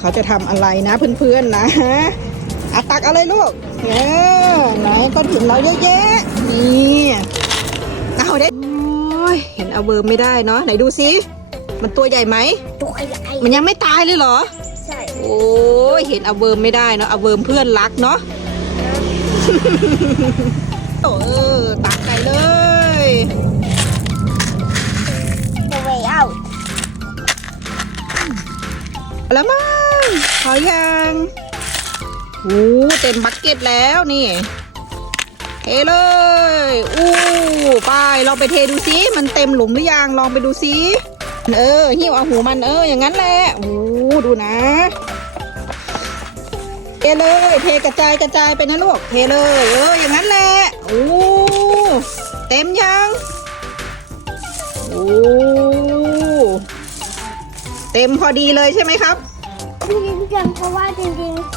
เขาจะทำอะไรนะเพื่อนๆนะอาตักเอาเลยลูกเออไหนก้อนหินเราเยอะแยะนี่เอาได้โอ้ยเห็นเอาเบอร์ไม่ได้เนาะไหนดูซิมันตัวใหญ่ไหมตัวใหญ่มันยังไม่ตายเลยเหรอใช่โอ้ยเห็นเอาเบิร์มไม่ได้เนาะเอาเบิร์มเพื่อนรักเนาะโอ้เออตักไก่เลย The way out แล้วมั้ง พอยังโอ้เต็มบักเก็ตแล้วนี่ เทเลย อู้ไปลองไปเทดูซิมันเต็มหลุมหรือยังลองไปดูซิเออหิ้วเอาหูมันเอออย่างนั้นแหละโอ้ดูนะ เทเลย เทกระจายกระจายไปนะลูกเทเลย เอออย่างนั้นแหละโอ้เต็มยังโอ้เต็มพอดีเลยใช่ไหมครับ จริงๆเพราะว่าจริงๆ